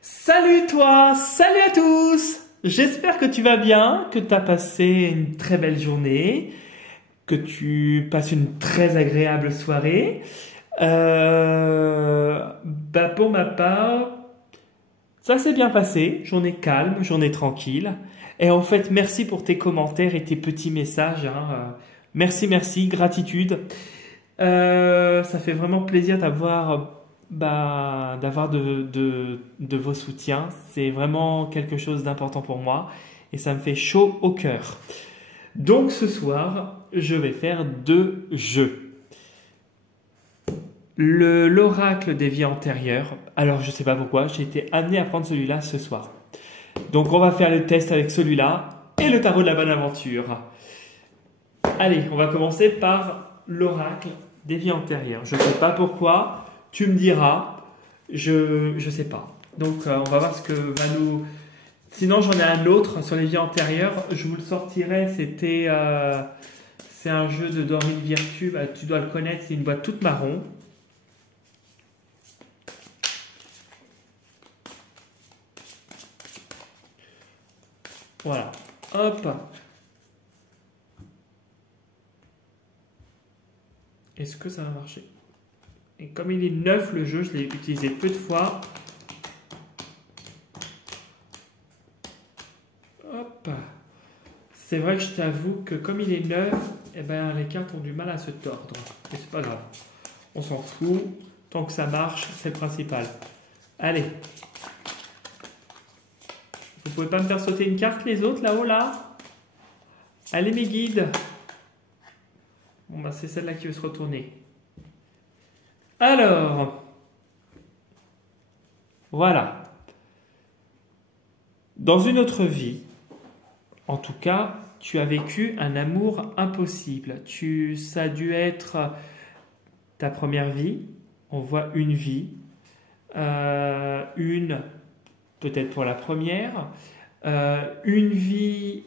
Salut toi, salut à tous. J'espère que tu vas bien, que tu as passé une très belle journée, que tu passes une très agréable soirée. Pour ma part, ça s'est bien passé, journée calme, journée tranquille. Et en fait, merci pour tes commentaires et tes petits messages, hein. Merci, merci, gratitude. Ça fait vraiment plaisir d'avoir de vos soutiens. C'est vraiment quelque chose d'important pour moi et ça me fait chaud au cœur. Donc ce soir, je vais faire deux jeux. L'oracle des vies antérieures. Alors je sais pas pourquoi, j'ai été amené à prendre celui-là ce soir. Donc on va faire le test avec celui-là et le tarot de la bonne aventure. Allez, on va commencer par l'oracle des vies antérieures. Je ne sais pas pourquoi, tu me diras, je ne sais pas. Donc on va voir ce que va nous... Sinon j'en ai un autre sur les vies antérieures, je vous le sortirai, c'est un jeu de Dorine Virtue, tu dois le connaître, c'est une boîte toute marron. Voilà, hop. Est-ce que ça va marcher? Et comme il est neuf le jeu, je l'ai utilisé peu de fois. Hop. C'est vrai que je t'avoue que comme il est neuf, eh ben, les cartes ont du mal à se tordre. Mais c'est pas grave. On s'en fout. Tant que ça marche, c'est le principal. Allez. Vous pouvez pas me faire sauter une carte les autres là-haut là? Allez mes guides. Bon bah c'est celle-là qui veut se retourner. Alors, voilà. Dans une autre vie, en tout cas, tu as vécu un amour impossible. Ça a dû être ta première vie. On voit une vie. Peut-être pour la première. Une vie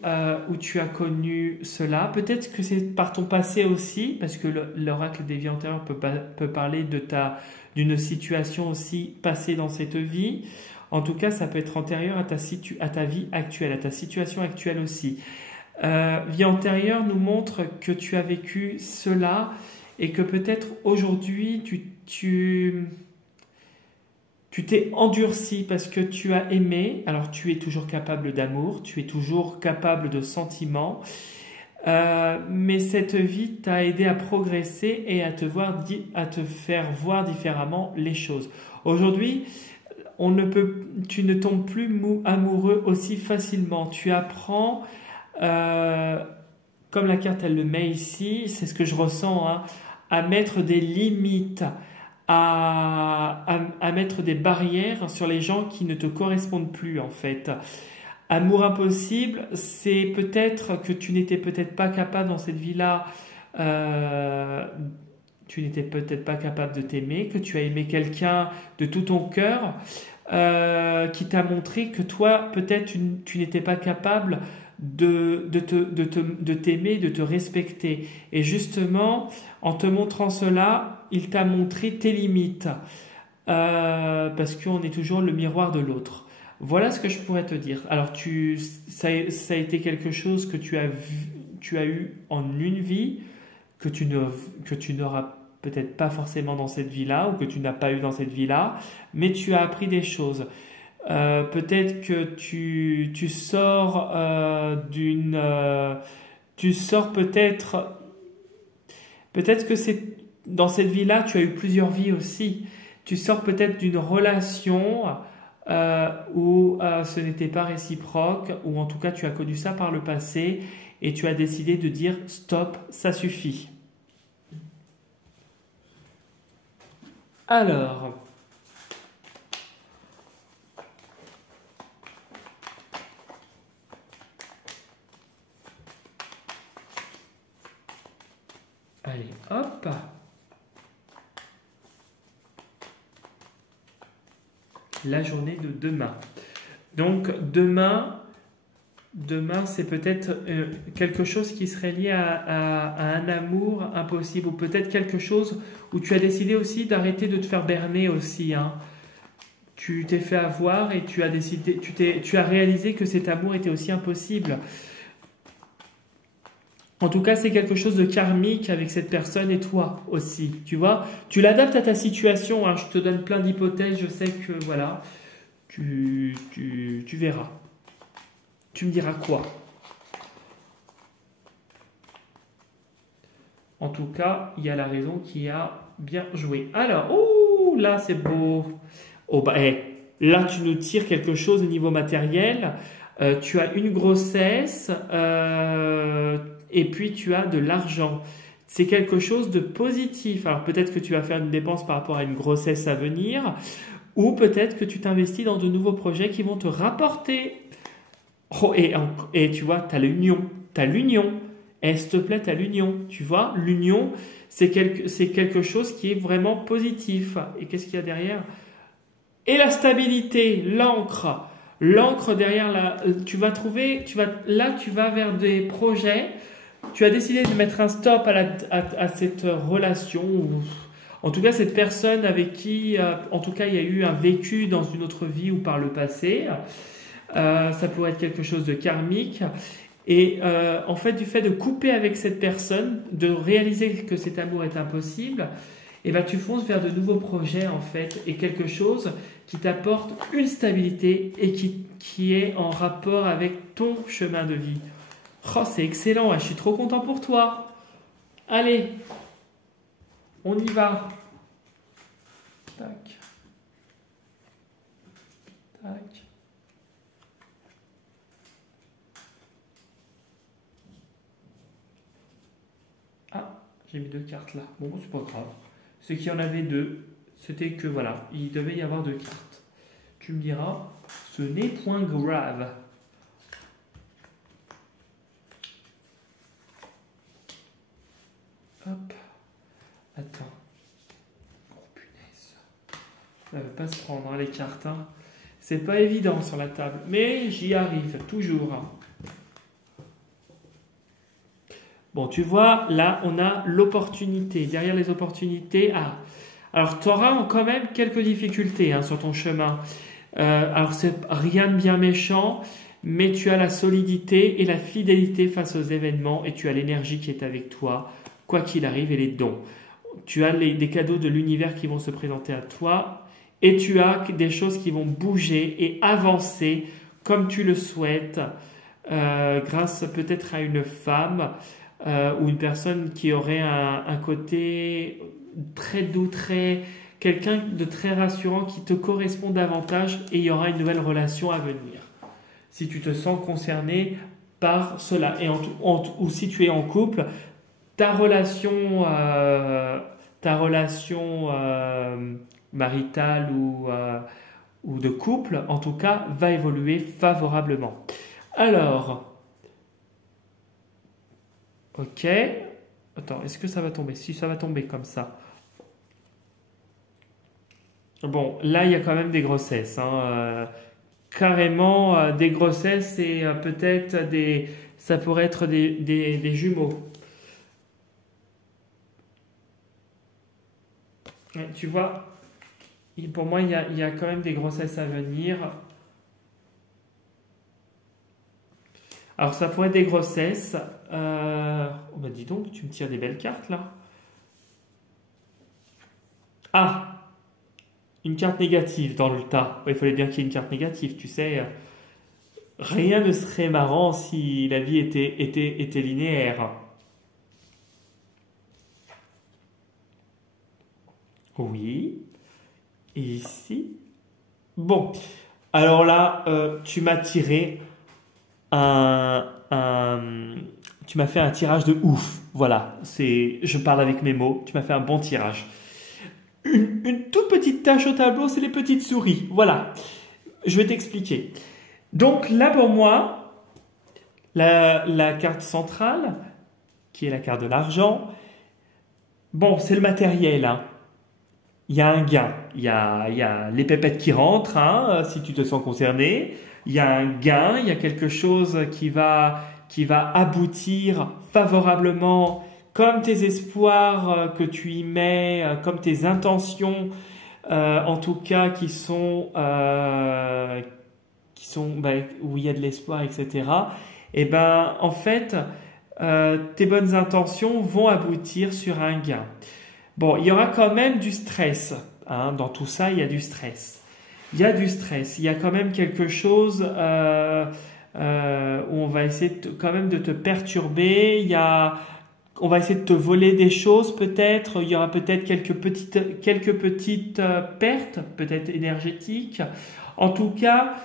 où tu as connu cela. Peut-être que c'est par ton passé aussi, parce que l'oracle des vies antérieures peut parler d'une situation aussi passée dans cette vie. En tout cas, ça peut être antérieur à ta vie actuelle, à ta situation actuelle aussi. Vie antérieure nous montre que tu as vécu cela et que peut-être aujourd'hui tu t'es endurci parce que tu as aimé. Alors tu es toujours capable d'amour, tu es toujours capable de sentiments, mais cette vie t'a aidé à progresser et à te faire voir différemment les choses. Aujourd'hui, tu ne tombes plus amoureux aussi facilement. Tu apprends, comme la carte elle le met ici, c'est ce que je ressens, hein, à mettre des limites, à mettre des barrières sur les gens qui ne te correspondent plus en fait. Amour impossible, c'est peut-être que tu n'étais peut-être pas capable dans cette vie-là, tu n'étais peut-être pas capable de t'aimer, que tu as aimé quelqu'un de tout ton cœur, qui t'a montré que toi, peut-être, tu n'étais pas capable de t'aimer, de te respecter. Et justement, en te montrant cela, il t'a montré tes limites. Parce qu'on est toujours le miroir de l'autre. Voilà ce que je pourrais te dire. Alors, ça a été quelque chose que tu as eu en une vie, que tu n'auras peut-être pas forcément dans cette vie-là, ou que tu n'as pas eu dans cette vie-là, mais tu as appris des choses. Peut-être que tu sors tu sors peut-être que c'est dans cette vie-là, tu as eu plusieurs vies aussi. Tu sors peut-être d'une relation où ce n'était pas réciproque, ou en tout cas tu as connu ça par le passé et tu as décidé de dire stop, ça suffit. Alors, allez, hop. La journée de demain. Donc, demain c'est peut-être quelque chose qui serait lié à un amour impossible, ou peut-être quelque chose où tu as décidé aussi d'arrêter de te faire berner aussi, hein. tu t'es fait avoir et tu as décidé, tu as réalisé que cet amour était aussi impossible. En tout cas, c'est quelque chose de karmique avec cette personne et toi aussi, tu vois. Tu l'adaptes à ta situation, hein. Je te donne plein d'hypothèses, je sais que, voilà, tu verras. Tu me diras quoi? En tout cas, il y a la raison qui a bien joué. Alors, ouh, là, c'est beau. Oh, bah, là, tu nous tires quelque chose au niveau matériel. Tu as une grossesse et puis tu as de l'argent. C'est quelque chose de positif. Alors, peut-être que tu vas faire une dépense par rapport à une grossesse à venir ou peut-être que tu t'investis dans de nouveaux projets qui vont te rapporter. Oh, et tu vois, tu as l'union. Tu as l'union. S'il te plaît, tu as l'union. Tu vois, l'union, c'est quelque chose qui est vraiment positif. Et qu'est-ce qu'il y a derrière? Et la stabilité, l'encre. L'encre derrière, tu vas trouver, là, tu vas vers des projets. Tu as décidé de mettre un stop à cette relation. En tout cas, cette personne avec qui, en tout cas, il y a eu un vécu dans une autre vie ou par le passé. Ça pourrait être quelque chose de karmique. Et en fait, du fait de couper avec cette personne, de réaliser que cet amour est impossible, et ben tu fonces vers de nouveaux projets en fait, et quelque chose qui t'apporte une stabilité et qui est en rapport avec ton chemin de vie. Oh, c'est excellent, je suis trop content pour toi. Allez, on y va. Tac. Tac. Ah, j'ai mis 2 cartes là. Bon, c'est pas grave. C'est qu'il y en avait 2. C'était que voilà, il devait y avoir 2 cartes. Tu me diras, ce n'est point grave. Hop. Attends. Oh punaise. Ça ne veut pas se prendre hein, les cartes. Hein. C'est pas évident sur la table. Mais j'y arrive, toujours. Hein. Bon, tu vois, là, on a l'opportunité. Derrière les opportunités, alors, tu auras quand même quelques difficultés hein, sur ton chemin. Alors, c'est rien de bien méchant, mais tu as la solidité et la fidélité face aux événements et tu as l'énergie qui est avec toi, quoi qu'il arrive, et les dons. Tu as des cadeaux de l'univers qui vont se présenter à toi et tu as des choses qui vont bouger et avancer comme tu le souhaites, grâce peut-être à une femme ou une personne qui aurait un côté très doux, quelqu'un de très rassurant qui te correspond davantage et il y aura une nouvelle relation à venir. Si tu te sens concerné par cela ou si tu es en couple, ta relation maritale ou de couple, en tout cas, va évoluer favorablement. Alors, ok. Attends, est-ce que ça va tomber? Si ça va tomber comme ça. Bon, là, il y a quand même des grossesses. Hein, carrément, des grossesses et peut-être ça pourrait être des jumeaux. Tu vois, pour moi, il y a quand même des grossesses à venir. Alors, ça pourrait être des grossesses. Oh, bah dis donc, tu me tires des belles cartes là. Ah! Une carte négative dans le tas. Il fallait bien qu'il y ait une carte négative, tu sais. Rien ne serait marrant si la vie était linéaire. Oui. Et ici. Bon. Alors là, tu m'as tiré tu m'as fait un tirage de ouf. Voilà. Je parle avec mes mots. Tu m'as fait un bon tirage. Une toute petite tache au tableau, c'est les petites souris. Voilà. Je vais t'expliquer. Donc là, pour moi, la carte centrale, qui est la carte de l'argent, bon, c'est le matériel. Hein. Il y a un gain. Il y a les pépettes qui rentrent, hein, si tu te sens concerné. Il y a un gain, il y a quelque chose qui va aboutir favorablement comme tes espoirs que tu y mets, comme tes intentions en tout cas où il y a de l'espoir, etc. Et ben, en fait, tes bonnes intentions vont aboutir sur un gain. Bon, il y aura quand même du stress. Hein, dans tout ça, il y a du stress. Il y a du stress. Il y a quand même quelque chose où on va essayer quand même de te perturber. On va essayer de te voler des choses peut-être. Il y aura peut-être quelques petites pertes, peut-être énergétiques. En tout cas,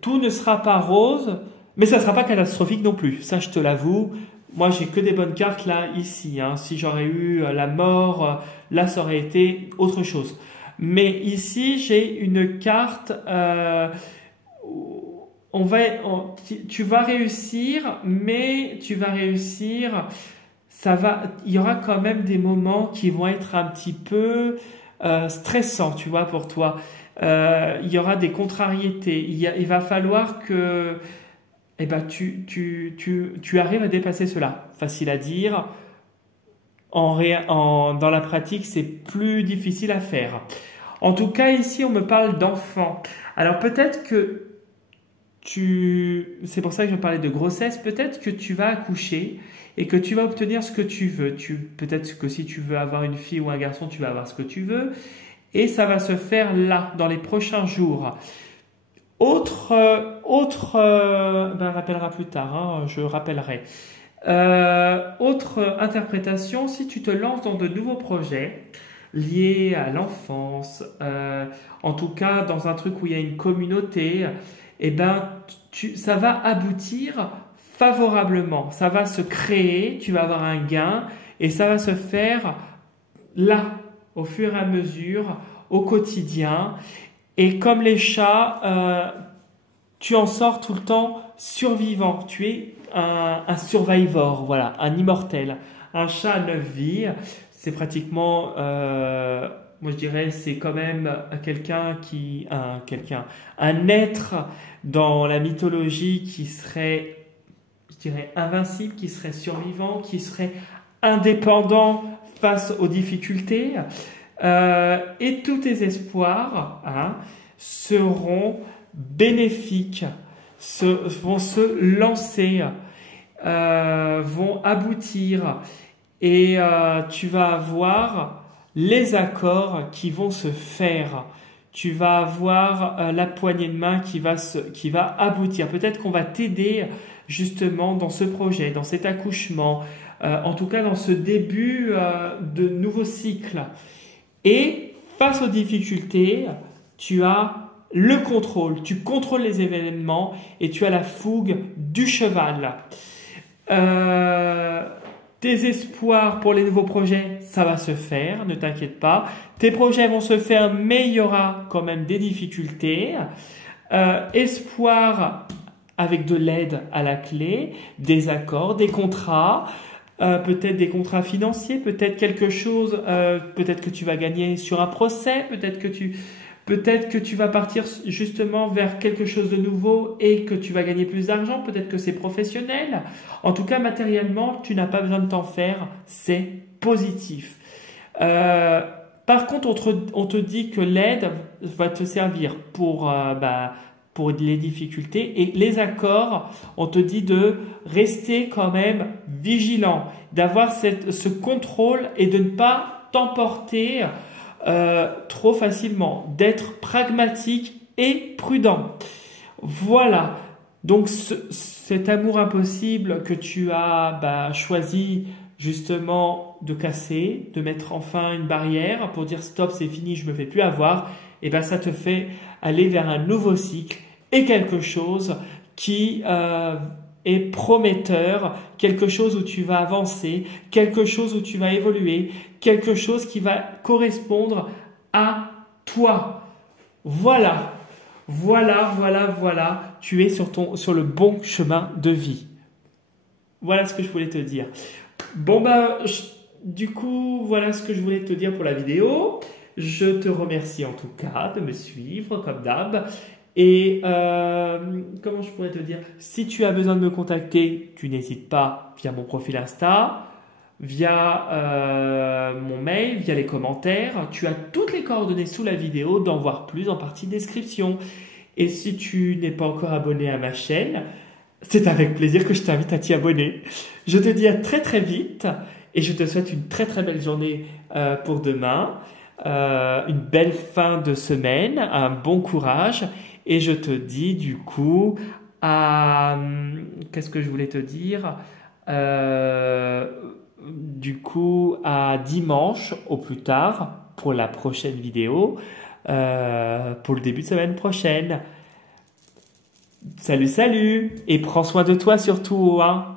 tout ne sera pas rose, mais ça ne sera pas catastrophique non plus. Ça, je te l'avoue. Moi, j'ai que des bonnes cartes là, ici. Hein. Si j'aurais eu la mort, là, ça aurait été autre chose. Mais ici, j'ai une carte. Tu vas réussir, mais tu vas réussir. Il y aura quand même des moments qui vont être un petit peu stressants, tu vois, pour toi. Il y aura des contrariétés. Il va falloir que tu arrives à dépasser cela. Facile à dire. Dans la pratique, c'est plus difficile à faire. En tout cas, ici, on me parle d'enfant. Alors peut-être que c'est pour ça que je parlais de grossesse, peut-être que tu vas accoucher et que tu vas obtenir ce que tu veux. Peut-être que si tu veux avoir une fille ou un garçon, tu vas avoir ce que tu veux. Et ça va se faire là, dans les prochains jours. On rappellera plus tard, hein, je rappellerai. Autre interprétation, si tu te lances dans de nouveaux projets liés à l'enfance, en tout cas dans un truc où il y a une communauté, eh ben, ça va aboutir favorablement, ça va se créer, tu vas avoir un gain et ça va se faire là, au fur et à mesure, au quotidien. Et comme les chats, tu en sors tout le temps survivant. Tu es un survivor, voilà, un immortel. Un chat à 9 vies, c'est pratiquement, moi je dirais, c'est quand même un être dans la mythologie qui serait, je dirais, invincible, qui serait survivant, qui serait indépendant face aux difficultés. Et tous tes espoirs seront bénéfiques, vont se lancer, vont aboutir et tu vas avoir les accords qui vont se faire. Tu vas avoir la poignée de main qui va aboutir. Peut-être qu'on va t'aider justement dans ce projet, dans cet accouchement, en tout cas dans ce début de nouveau cycle. Et face aux difficultés, tu as le contrôle, tu contrôles les événements et tu as la fougue du cheval. Tes espoirs pour les nouveaux projets, ça va se faire, ne t'inquiète pas. Tes projets vont se faire, mais il y aura quand même des difficultés. Espoir avec de l'aide à la clé, des accords, des contrats. Peut-être des contrats financiers, peut-être quelque chose, peut-être que tu vas gagner sur un procès, peut-être que tu vas partir justement vers quelque chose de nouveau et que tu vas gagner plus d'argent, peut-être que c'est professionnel. En tout cas, matériellement, tu n'as pas besoin de t'en faire, c'est positif. Par contre, on te dit que l'aide va te servir pour les difficultés et les accords, on te dit de rester quand même vigilant, d'avoir ce contrôle et de ne pas t'emporter trop facilement, d'être pragmatique et prudent. Voilà, donc cet amour impossible que tu as choisi justement de casser, de mettre enfin une barrière pour dire stop, c'est fini, je me fais plus avoir, et ça te fait aller vers un nouveau cycle et quelque chose qui est prometteur, quelque chose où tu vas avancer, quelque chose où tu vas évoluer, quelque chose qui va correspondre à toi. Voilà, tu es sur le bon chemin de vie. Voilà ce que je voulais te dire. Bon du coup, voilà ce que je voulais te dire pour la vidéo. Je te remercie en tout cas de me suivre comme d'hab. Et comment je pourrais te dire, si tu as besoin de me contacter, tu n'hésites pas via mon profil Insta. via mon mail, via les commentaires. Tu as toutes les coordonnées sous la vidéo, d'en voir plus en partie description. Et si tu n'es pas encore abonné à ma chaîne, c'est avec plaisir que je t'invite à t'y abonner. Je te dis à très très vite et je te souhaite une très très belle journée pour demain, une belle fin de semaine, un bon courage et je te dis du coup qu'est-ce que je voulais te dire du coup à dimanche au plus tard pour la prochaine vidéo, pour le début de semaine prochaine. Salut, salut! Et prends soin de toi surtout, hein!